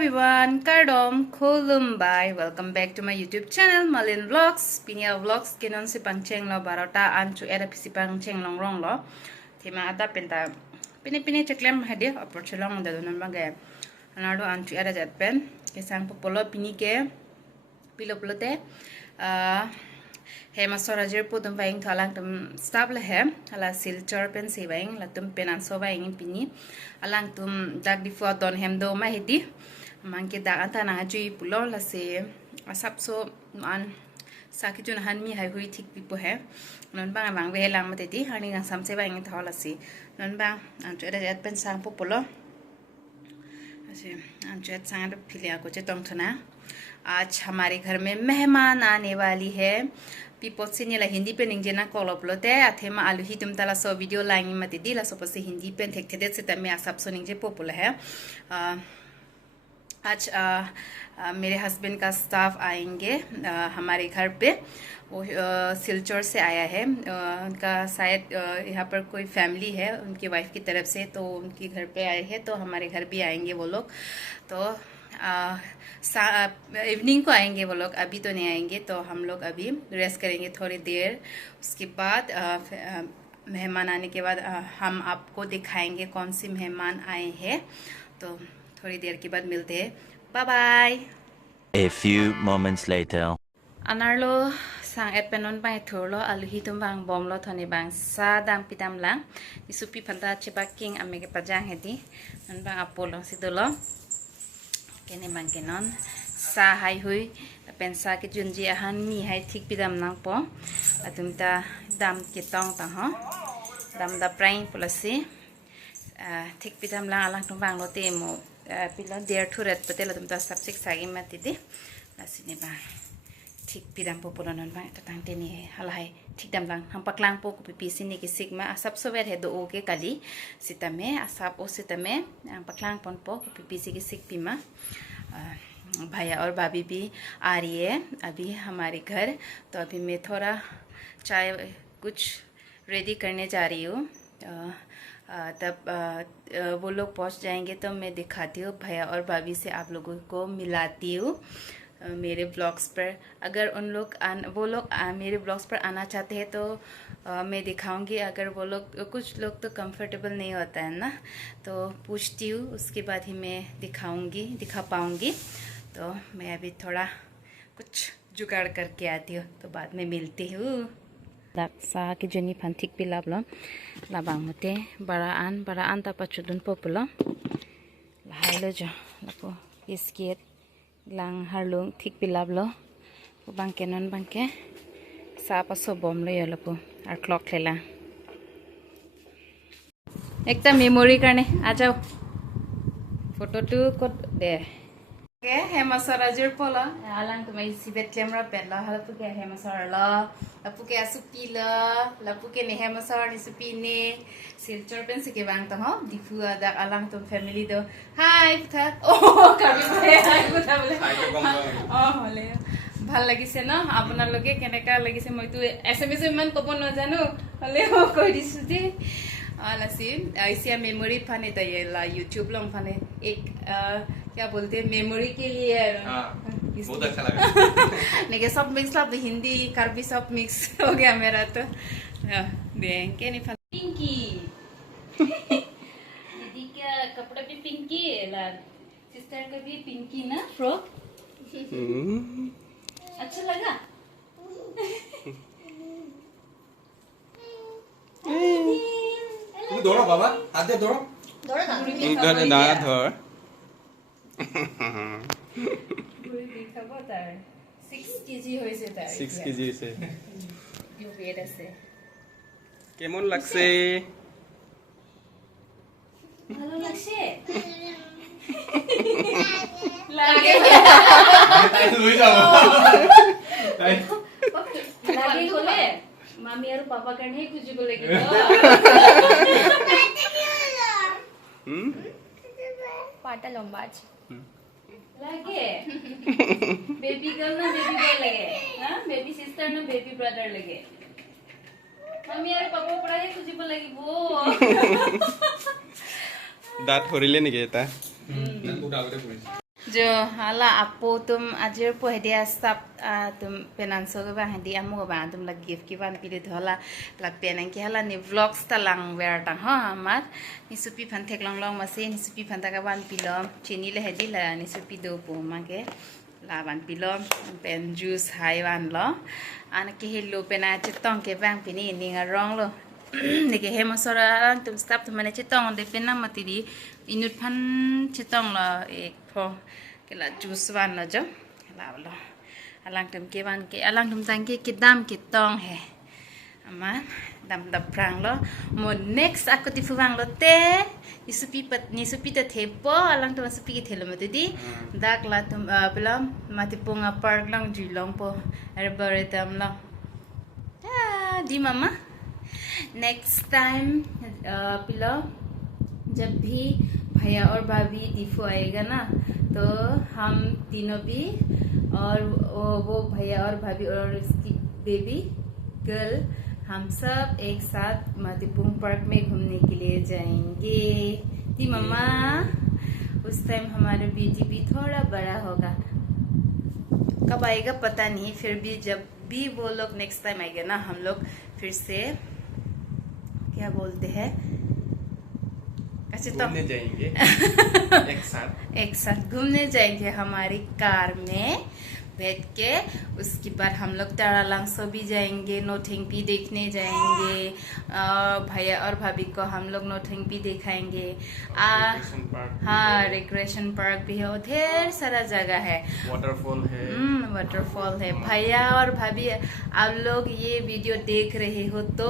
everyone, Kardom Khulumbai. Welcome back to my YouTube channel, Malin Vlogs. Pinia Vlogs kinon si pangcheng lo barota anchu era pisi pangcheng long rong lo. Tima ada penta pini ceklem hadir approachelong da donon bagai. Anado anchu era jatpen kesang popolo pini ke pilote Hema sorajir putum baing thalang tum stable he ala silchar pen se baing la tum penan so baing pini alang tum dag before don hem do ma hedi mangke dag anta na jui pulo la se asap so an saki jun han mi hai hui thik pipo he non bang bang ve lang mate ti hani ngang sam se baing thola se non bang an chera jet pen sang popolo ऐसे अंचेत सांड philia को चेतों थना आज हमारे घर में मेहमान आने वाली है पीपोट से नीला हिंदी पे निंजना कॉल अपलोडे आथे मा आलू ही तुम तला सो वीडियो लाइंग मत दी ला सो पसे हिंदी पे थे थे से तब मैं आसाप सो निंजे पॉपुलर है आज मेरे हस्बैंड का स्टाफ आएंगे हमारे घर पे वो सिलचर से आया है उनका शायद यहाँ पर कोई फैमिली है उनकी वाइफ की तरफ से तो उनके घर पे आए हैं तो हमारे घर भी आएंगे वो लोग तो इवनिंग को आएंगे वो लोग अभी तो नहीं आएंगे तो हम लोग अभी रेस्ट करेंगे थोड़ी देर उसके बाद मेहमान आने के बाद हम आपको दिखाएंगे कौन सी मेहमान आए हैं तो थोड़ी देर के बाद मिलते हैं bye bye A few moments later. Anarlo sang et penon bang thurlo aluhi tum bang bomlo thoni bang sa dang pitam lang isupi phanda chepa king amege pajang hedi nan bang apolo sidolo kene bang kenon sa hai hui pensa ke junji ahan mi hai thik pidam nang po atumta dam ke tong ta ho dam da prain polasi thik pidam lang alang tum bang lote mo pilon der thuret patela tumta subject sagi matidi lasine bang ठीक पिदम पो पुरानन बा त तांते नि हलाय ठीक दम लांग हम पकलांग पो P सिनी के सिगमा असब सोवेर हे दो ओके कली सितमे असब ओ सितमे पकलांग पन पो पी सी के सिग पीमा भैया और भाभी भी आ रही है अभी हमारे घर तो अभी मैं थोड़ा चाय कुछ रेडी करने जा रही हूँ तब वो लोग पहुँच जाएंगे तो मैं दिखाती हूँ भैया और भाभी से आप लोगों को मिलाती हूँ मेरे ब्लॉग्स पर अगर वो लोग मेरे ब्लॉग्स पर आना चाहते हैं तो मैं दिखाऊंगी अगर वो लोग कुछ लोग तो कंफर्टेबल नहीं होता है ना तो पूछती हूँ उसके बाद ही मैं दिखा पाऊंगी तो मैं अभी थोड़ा कुछ जुगाड़ करके आती हूँ तो बाद में मिलती हूँ सा की जनी फंथिक भी लाभलो लाबांग मते बड़ा आन ता पचुदुन पोपुलो लाइलो जो लापो biscuit lang harlung thik pilab lo bangke non bangke sa paso bom lo yolo po ar clock lela ekta memory karne a jao photo tu kot de ke hema sarajir pola alang to mai sibet camera pella hala pu ke hema sarala lapu ke asupi lapu ke ne hema sar ni supi ne silchor pen se ke bang to ho difu ada alang to family do hi tha oh kabi hi kotha bole oh hole ভাল লাগিছে না আপনার লগে কেনেকা লাগিছে মই তো SMS মান কব ন জানো হলে ও কই দিছু যে आलसी ऐसी मेमोरी फाने तो ये ला यूट्यूब लोग फाने एक क्या बोलते हैं मेमोरी के लिए बहुत अच्छा लगा लेकिन सब मिक्स ला हिंदी करबी सब मिक्स हो गया मेरा तो देंगे नहीं फाने पिंकी दीदी का कपड़ा भी पिंकी ला सिस्टर का भी पिंकी ना फ्रॉक अच्छा लगा तुम दौड़ो बाबा आधे दौड़ो ना इनका ना धर पूरी देखा बहुत है 6 केजी होई से था 6 केजी से यो वेट আছে কেমন লাগছে ভালো লাগছে লাগে তাই লই যাব তাই লাগে হলে মামি আর পাপা কানে খুঁজিব লাগিব পাটা লম্বা আছে লাগে বেবি গার্ল না বেবি বয় লাগে হ্যাঁ বেবি সিস্টার না বেবি ব্রাদার লাগে মামি আর পাপা পড়াই খুঁজিব লাগিব দাঁত হৰিলে নেকি এটা जो हाला आपो तुम अजर पो हेदिया सब तुम पेनांसो के बा हेदी अमु के बा तुम लग गिफ्ट की बान पीले धोला लग पेनंग की हाला नि व्लॉग्स तलांग वेरता हा हमार निसुपी फंथेक लंग लंग मसे निसुपी फंता का बान पीलो चीनी ले हेदी ला निसुपी दो पो माके ला बान पीलो पेन जूस हाई बान लो आन के हेलो पेना चितोंग के बांग पिनी निंगा रोंग लो निके हे मसोरा तुम स्टाफ तुम मने चितोंग दे पेना मती दी इनुट फन चितोंग ला एक फो के ला जूस वान ला जो ला लो अलांग तुम के वान के अलांग तुम तांग के दाम के तोंग है अमा दम दम प्रांग लो मो next aku ti fuang lo te nisupi te thepo alang tu masupi ke thelo mate di dak la tum pelam mati punga park lang jilong po arboretum lo di mama next time pillow जब भी भैया और भाभी दीफू आएगा ना तो हम तीनों भी और वो भैया और भाभी और उसकी बेबी गर्ल हम सब एक साथ मतिपुंग पार्क में घूमने के लिए जाएंगे दी मम्मा उस टाइम हमारा बेटी भी थोड़ा बड़ा होगा कब आएगा पता नहीं फिर भी जब भी वो लोग नेक्स्ट टाइम आएगा ना हम लोग फिर से क्या बोलते हैं घूमने जाएंगे एक साथ घूमने जाएंगे हमारी कार में बैठ के उसके बाद हम लोग तारालांगसो भी जाएंगे नोथिंगपी देखने जाएंगे भैया और भाभी को हम लोग नोथिंगपी दिखाएंगे हाँ रिक्रेशन पार्क भी है ढेर सारा जगह है वाटरफॉल है भैया और भाभी आप लोग ये वीडियो देख रहे हो तो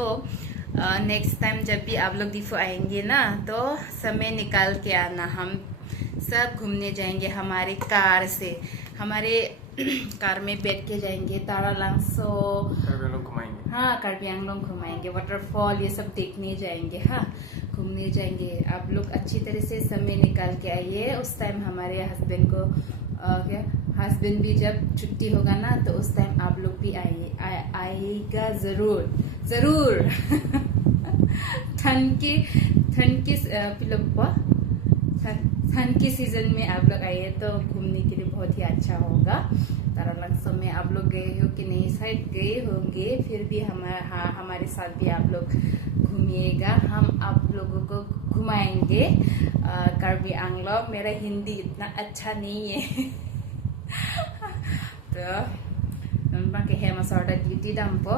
नेक्स्ट टाइम जब भी आप लोग दीफू आएंगे ना तो समय निकाल के आना हम सब घूमने जाएंगे हमारी कार से हमारे कार में बैठ के जाएंगे तारालांगसो घुमाएंगे हाँ कार्बी आंगलोंग घुमाएंगे वाटरफॉल ये सब देखने जाएंगे हाँ घूमने जाएंगे आप लोग अच्छी तरह से समय निकाल के आइए उस टाइम हमारे हस्बैंड को क्या हस्बैंड भी जब छुट्टी होगा ना तो उस टाइम आप लोग भी आएगा जरूर जरूर ठंड के ठंड के सीजन में आप लोग आइए तो घूमने के लिए बहुत ही अच्छा होगा तारालांगसो में आप लोग गए हो कि नहीं शायद गए होंगे फिर भी हमारे साथ भी आप लोग घूमिएगा हम आप लोगों को घुमाएंगे कार्बी आंगलोंग मेरा हिंदी इतना अच्छा नहीं है तो नम्बा के हेमा सॉर्ट ड्यूटी दम्पो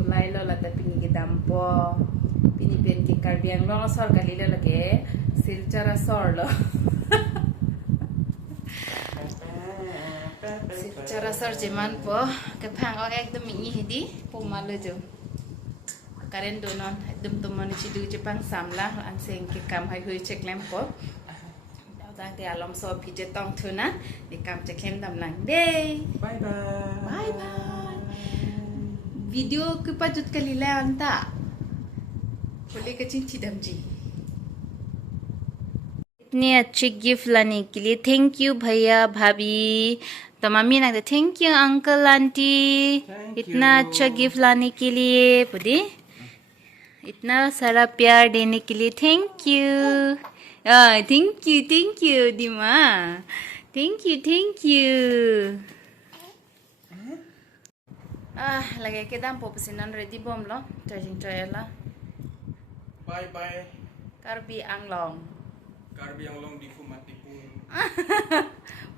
उलाई लो लता पिनी के दम्पो पिनी पेन के कार्बी आंगलोंग सॉर गली लो लगे सिलचरा सॉर लो सिलचरा सॉर जेमान पो के भांग और एकदम मिनी हिदी पो मालो जो karen donon dum tum mani ci du ci pang samla an seng ke kam hay hui chek lem po da de alom so pi je tong thuna de kam che khem dam lang de bye bye video ke pajut kali le anta बोले के चिंची दम जी इतने अच्छे gift लाने के लिए thank you भैया भाभी तो मम्मी ना थैंक यू अंकल आंटी इतना अच्छा गिफ्ट लाने के लिए बुद्धि इतना सारा प्यार देने के लिए thank you Dima thank you लगे के दाम पोपसिनन रेडी बम लो चार्जिंग ट्रायला bye कार्बी आंगलोंग दीफू मतिपुंग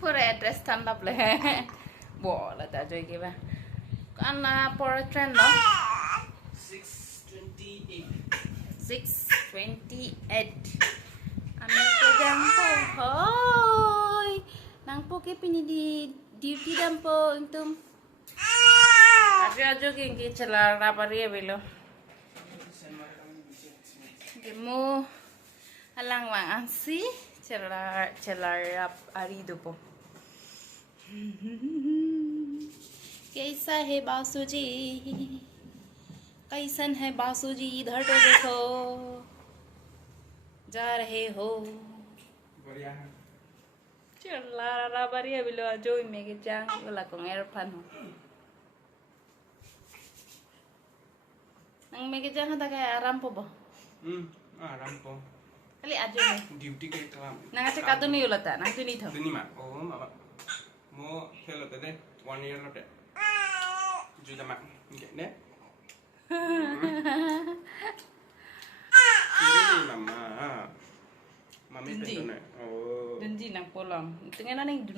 पूरा एड्रेस ठंडा ले बोला ता जोई के बा काना पर ट्रेन लो 6:28 আমি তো jampo hoy nang po ke pini di duty jampo untum ajo gengi celara pari belo demo alang wang ansi celara ari dopo कैसा है बासुजी कैसन है बासुजी इधर तो देखो जा रहे हो बढ़िया है चला बढ़िया बिलो जो में के जांग वाला को एयरप्लेन हो नंग में के जांग ता का आराम पो आराम पो kali aja nih ডিউটি কে কালাম nang aja kartu nih ulat nang tu nih tho দুনি মা ও মামা মো খেলতে দে 1 year লতে জুদা মা কে নে Ini mama. Mami pentone. Oh. Dunji nang polong tengah nang dun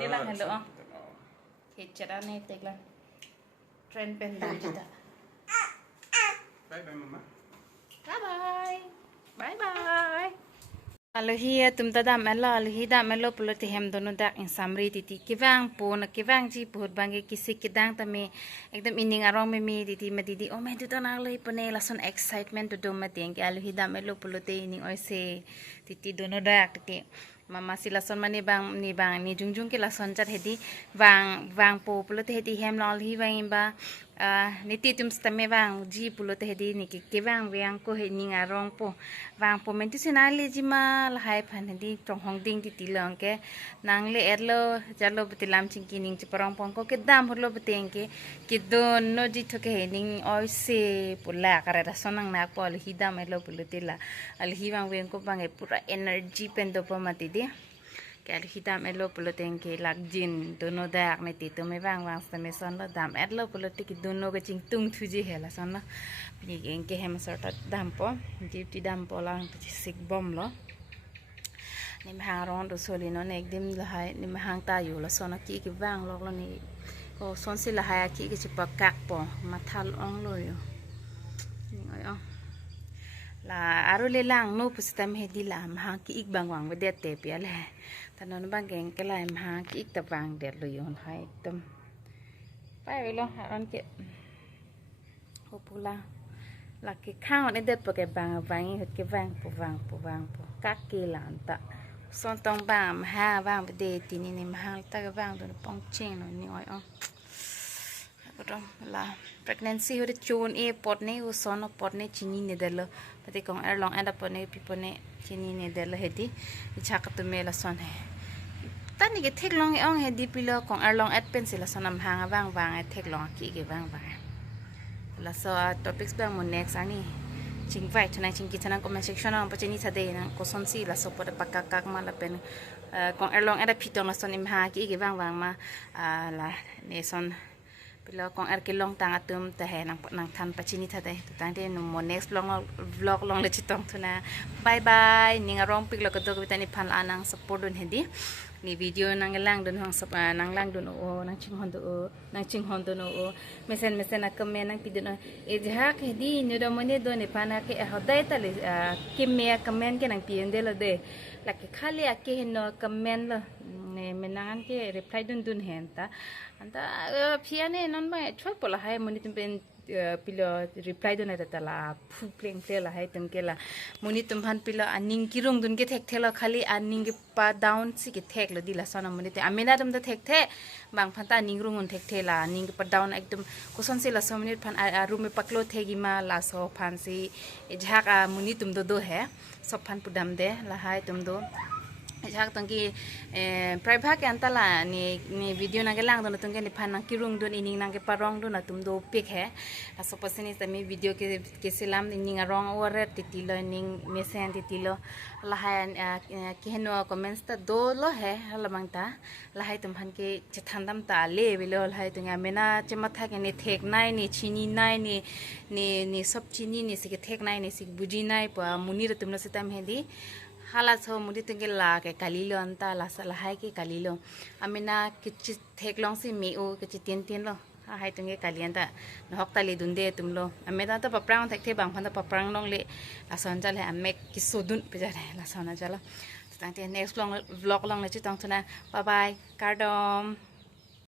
ni lang hello hecara nih teglan trend pen dunji ta Bye bye mama. bye bye Alhi tum tada mela alhi da melo pulati hem dono dak in samri titi kivang po na kivang ji put bangi kisi kidang tame ekdam ining arong me mi titi ma didi oh me dito na alhi pone lason excitement to do ma tiang alhi da melo pulati ining oise titi dono dak titi mama si lason mani bang ni jungjung ke lason chat hedi bang po pulati hedi hem lol hi bang imba niti tum stame bang ji pulati hedi ni kivang bang ko he ning arong po bang po menti sinali ji ma lahai phan hedi trong hong ding titi long ke nang le erlo jalo betilam chingki ning chi parong pong ko ke dam horlo beteng ke don no ji thoke he ning oise pula kara sonang na po alhi da melo pulati la alhi bang wen ko bang e pura energy pendo po mati dia kali hitam elo peloteng ke lagjin dono dak meti to me bang stame son lo dam elo peloti ki dono ke ching tung thuji hela son lo ni ke hem sorta dam po jipti dam po lang sik bom lo ni ma ron do soli no nek dim la hai ni ma hang ta yu lo son ki ki bang lo ni ko son si la hai ki ki pa kak po ma thal ong lo yo ni oi ong la aro le lang no pustam he dila ma ki ik bang wang de te pia le tanon bang geng ke lai ma ki ik ta bang de lo yon hai tum pai lo aron ke hopula la ke khang ne de ke bang bang het ke bang po kak ke lan ta son tong bang ha bang de ti ni ni ma ta ke bang do pong cheng no ni oi ong la pregnancy ho de chun e pot ne u son pot ne chini ne de lo pati kong long ada pot ne pipo ne chini ne de lo hedi ichak tu me la son he tani ke thek long ong hedi pilo kong long at pen sila sonam hanga bang thek long ki ke bang la so topics bang mo next ani ching vai thana ching ki thana comment section ang pachini thade na ko son si la so pot pakak ma la pen kong long ada pitong la son im ha ki ke bang ma la ne son pilo kong kilong tang atum ta he nang than pachini thade tang de no mo next vlog long le chitong thuna bye bye ninga rong pik lo ko dog bitani phan anang support don hedi ni video nang lang don hong sap nang lang don o nang ching hon don o mesen na comment nang pidon e jha ke di ni do mone do ne pana ke hodai tale ke me comment ke nang pien de lo de la ke khali ake no comment lo ne menangan ke reply dun hen ta anta phiane non ba choi pola hai moni tum pen pilo reply dun eta la phu pleng ple la hai tum ke la moni tum han pilo aning kirung dun ke thek thelo khali aning ke pa down si ke thek lo dila sona moni te amena dum da thek the bang phanta ning rungun thek thela ning ke pa down ekdum koson se la somni phan room me paklo thegi ma la so phan si jhaka moni tum do he so phan pudam de la hai tum do jak tangki private ke antala ni video na gelang don tungke ni phan nang kirung don ining nang ke parong don atum do pik he aso pasini tami video ke silam ining arong ore titilo ning mesen titilo lahan ke heno comments ta do lo he lamang ta lahai tum phan ke chethandam ta le belo lahai tunga mena chematha ke ni thek nai ni chini nai ni sob chini ni se ke thek nai ni sik buji nai pa munir tum no sitam hedi hala so mudi tengge la ke kalilo anta la sala hai ke kalilo amina kichi theklong si mi o kichi tien lo hai tengge kalianta nok tali dunde tumlo ameda ta paprang thek the bang phanda paprang long le la son jal hai amek kisodun pejare la sona jala tang te next vlog long le chi tang thuna bye bye kardom